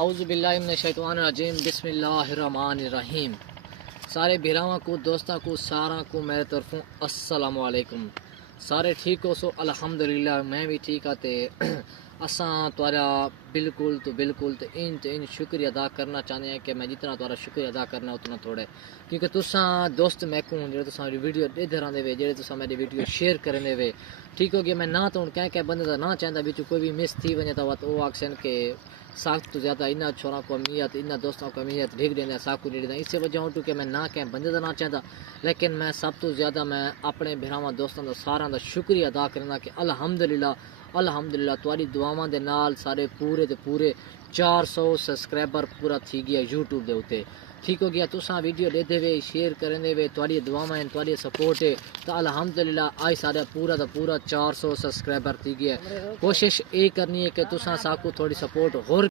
اعوذ باللہ من الشیطان الرجیم بسم اللہ الرحمن الرحیم. سارے بھراواں کو دوستاں کو سارا کو میرے طرفوں السلام علیکم. سارے ٹھیک ہو سو الحمدللہ میں بھی ٹھیک ہاں. تے اساں تارا بالکل تو ان شکریہ ادا کرنا چاہتے ہیں کہ میں جتنا تارا شکریہ ادا کرنا اتنا تھوڑا ہے، کیونکہ تساں دوست میں کو جڑے تساں ویڈیو ادھر آندے وے، جڑے تساں میری ویڈیو شیئر کرنے وے، ٹھیک ہو گیا. میں نہ تو کہ بندے دا نہ چاہتا وچ کوئی بھی مس تھی ونجے تو وہ آکسن کہ سخت تو زیادہ انہاں چھوڑا کو امیت انہاں دوستوں کو امیت ڈھگ دینا ساکو نہیں دینا. اسی وجہ ہوں کہ میں نہ کہ بندے دا نہ چاہتا، لیکن میں سب تو زیادہ میں اپنے بھراواں دوستوں دا سارا دا شکریہ ادا کرنا کہ الحمدللہ تواڈی دعاواں دے نال سارے پورے تے پورے 400 سبسکرائبر پورا تھی گیا یوٹیوب دے اوتے. ٹھیک ہو گیا. تساں ویڈیو دیتے وے شیئر کرنے وے، تواڈی دعاواں ہیں، تواڈی سپورٹ ہے تو الحمدللہ آج سارا پورا دا پورا 400 سبسکرائبر تھی گیا. کوشش یہ کرنی ہے کہ تساں ساکو تھوڑی سپورٹ ہور